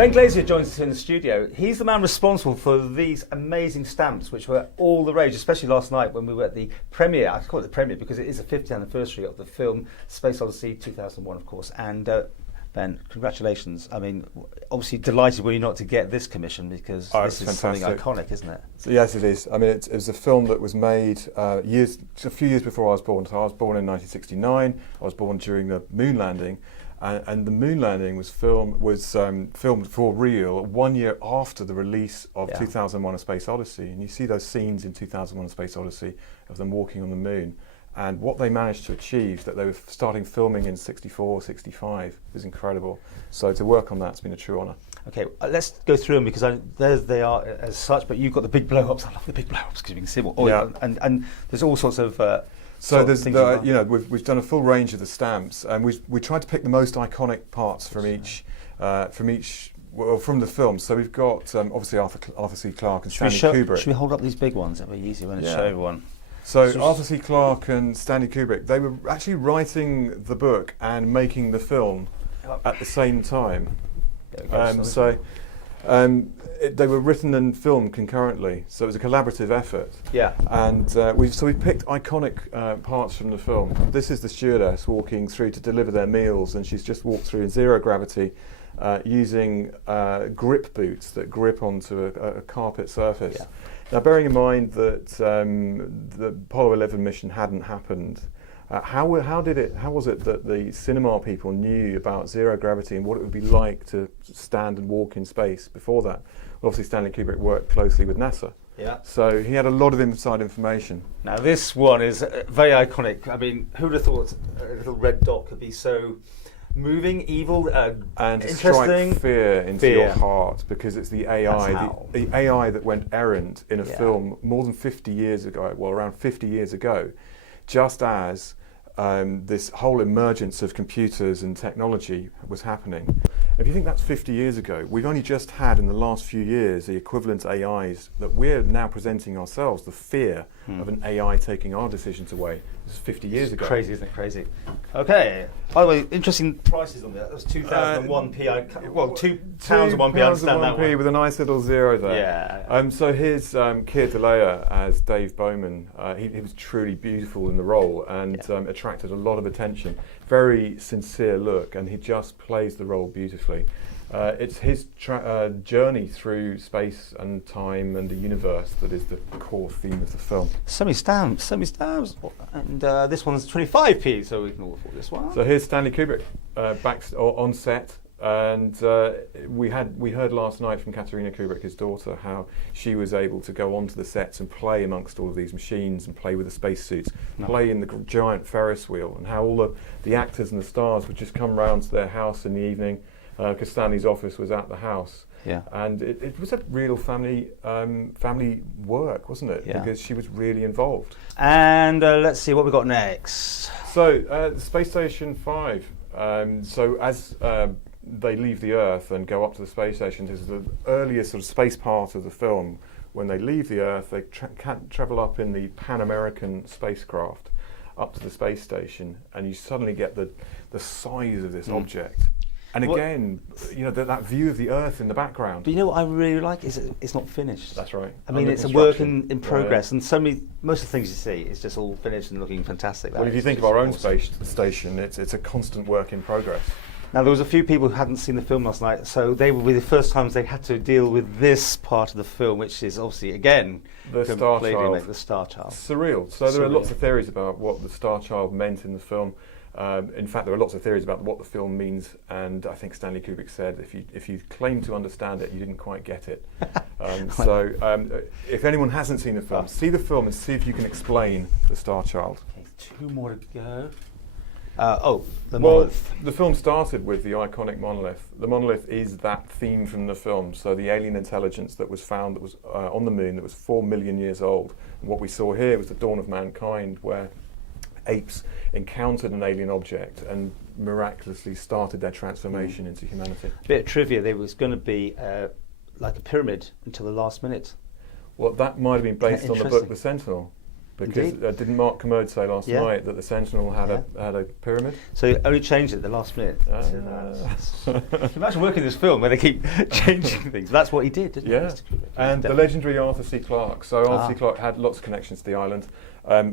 Ben Glazier joins us in the studio. He's the man responsible for these amazing stamps, which were all the rage, especially last night when we were at the premiere. I call it the premiere because it is the 50th anniversary of the film Space Odyssey 2001, of course. And Ben, congratulations. I mean, obviously delighted were you not to get this commission because this is something iconic, isn't it? So, yes, it is. I mean, it was a film that was made a few years before I was born. So I was born in 1969. I was born during the moon landing. And the moon landing was filmed for real 1 year after the release of 2001: A Space Odyssey. And you see those scenes in 2001: A Space Odyssey of them walking on the moon. And what they managed to achieve, that they were starting filming in 64, 65, was incredible. So to work on that's been a true honour. Okay, let's go through them because there they are as such, but you've got the big blow-ups. I love the big blow-ups because you can see them all. And there's all sorts of... So there's, we've done a full range of the stamps, and we tried to pick the most iconic parts from the film. So we've got obviously Arthur C. Clarke and Stanley Kubrick. Should we hold up these big ones? That'll be easier when I show everyone. So Arthur C. Clarke and Stanley Kubrick, they were actually writing the book and making the film at the same time. They were written and filmed concurrently, so it was a collaborative effort. Yeah. And we picked iconic parts from the film. This is the stewardess walking through to deliver their meals, and she's just walked through in zero gravity using grip boots that grip onto a carpet surface. Yeah. Now, bearing in mind that the Apollo 11 mission hadn't happened, how was it that the cinema people knew about zero gravity and what it would be like to stand and walk in space before that? Well, obviously, Stanley Kubrick worked closely with NASA. Yeah. So he had a lot of inside information. Now, this one is very iconic. I mean, who would have thought a little red dot could be so moving, evil, and interesting? Strike fear into your heart, because it's the AI, the AI that went errant in a film more than 50 years ago, well, around 50 years ago, just as this whole emergence of computers and technology was happening. If you think that's 50 years ago, we've only just had in the last few years the equivalent AIs that we're now presenting ourselves, the fear of an AI taking our decisions away. This is 50 years ago. Crazy, isn't it? Crazy. Okay. By the way, interesting prices on that. That was 2001p. Well, £2 and 1p. I understand that one. With a nice little zero there. Yeah. So here's Keir Dullea as Dave Bowman. He was truly beautiful in the role and attracted a lot of attention. Very sincere look, and he just plays the role beautifully. It's his journey through space and time and the universe that is the core theme of the film. So many stamps. And this one's 25p, so we can all afford this one. So here's Stanley Kubrick on set. And we heard last night from Katerina Kubrick, his daughter, how she was able to go onto the sets and play amongst all of these machines and play with the spacesuits, play in the giant Ferris wheel, and how all the actors and the stars would just come round to their house in the evening, because Stanley's office was at the house. Yeah. And it was a real family work, wasn't it? Yeah. Because she was really involved. And let's see what we got next. So the Space Station 5. So as they leave the Earth and go up to the space station, this is the earliest sort of space part of the film. When they leave the Earth, they travel up in the Pan American spacecraft up to the space station, and you suddenly get the size of this object. And again, that view of the Earth in the background. But you know what I really like is it's not finished. That's right. I mean, it's a work in progress, and most of the things you see is just all finished and looking fantastic. Well, if you think of our own space station, it's a constant work in progress. Now, there was a few people who hadn't seen the film last night, so they will be the first times they had to deal with this part of the film, which is obviously, again, the Star Child. The Star Child. Surreal. So there are lots of theories about what the Star Child meant in the film. In fact, there are lots of theories about what the film means, and I think Stanley Kubrick said, if you claim to understand it, you didn't quite get it. If anyone hasn't seen the film, see the film and see if you can explain the Star Child. Okay, 2 more to go. The monolith. The film started with the iconic monolith. The monolith is that theme from the film. So the alien intelligence that was found that was on the moon that was 4 million years old. And what we saw here was the dawn of mankind, where apes encountered an alien object and miraculously started their transformation into humanity. Bit of trivia: there was going to be like a pyramid until the last minute. Well, that might have been based on the book The Sentinel, Because didn't Mark Commode say last night that the Sentinel had a pyramid? So you only changed it at the last minute. Imagine working this film where they keep changing things. That's what he did, didn't he? Yeah. And the legendary Arthur C. Clarke. So Arthur C. Clarke had lots of connections to the island.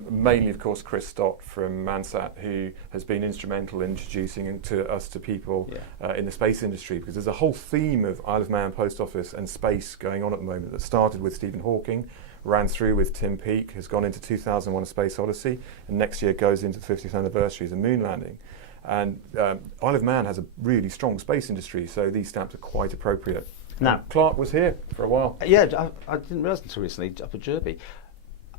Mainly, of course, Chris Stott from Mansat, who has been instrumental in introducing us to people in the space industry, because there's a whole theme of Isle of Man, Post Office and space going on at the moment that started with Stephen Hawking, ran through with Tim Peake, has gone into 2001 A Space Odyssey, and next year goes into the 50th anniversary as a moon landing. And Isle of Man has a really strong space industry, so these stamps are quite appropriate. Now, Clarke was here for a while. Yeah, I didn't realise until recently, up at Derby.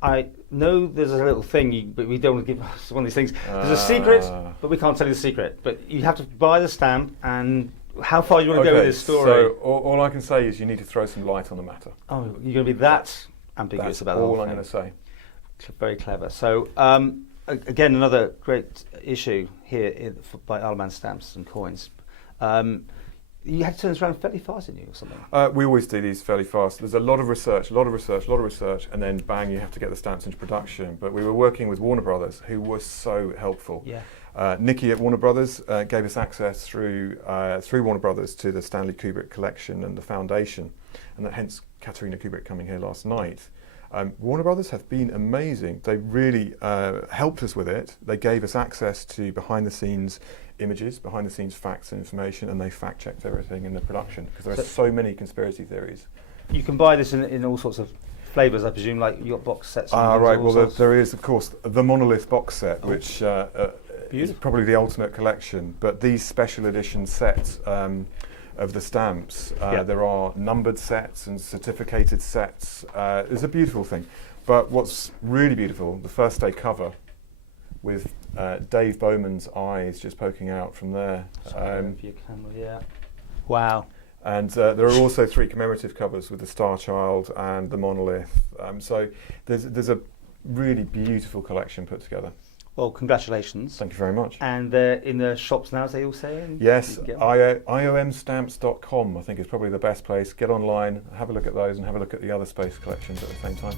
I know there's a little thing, but we don't want to give us one of these things. There's a secret, but we can't tell you the secret. But you have to buy the stamp, and how far you want to go with this story. So all I can say is you need to throw some light on the matter. Oh, you're going to be that ambiguous about the whole thing. All I'm going to say. Very clever. So again, another great issue here by Isle of Man stamps and coins. You had to turn this around fairly fast, didn't you, or something? We always do these fairly fast. There's a lot of research, and then bang, you have to get the stamps into production. But we were working with Warner Brothers, who were so helpful. Yeah. Nikki at Warner Brothers gave us access through Warner Brothers to the Stanley Kubrick collection and the foundation, and that hence Katerina Kubrick coming here last night. Warner Brothers have been amazing. They really helped us with it. They gave us access to behind-the-scenes images, behind-the-scenes facts and information, and they fact-checked everything in the production, because there are so many conspiracy theories. You can buy this in all sorts of flavours, I presume, like you got box sets. Right. Well, there is, of course, the Monolith box set, which is probably the ultimate collection. But these special edition sets of the stamps, there are numbered sets and certificated sets. It's a beautiful thing. But what's really beautiful, the first day cover with Dave Bowman's eyes just poking out from there. Wow. And there are also 3 commemorative covers with the Star Child and the Monolith. So there's a really beautiful collection put together. Well, congratulations. Thank you very much. And in the shops now, as they all say? Yes, iomstamps.com I think is probably the best place. Get online, have a look at those, and have a look at the other space collections at the same time.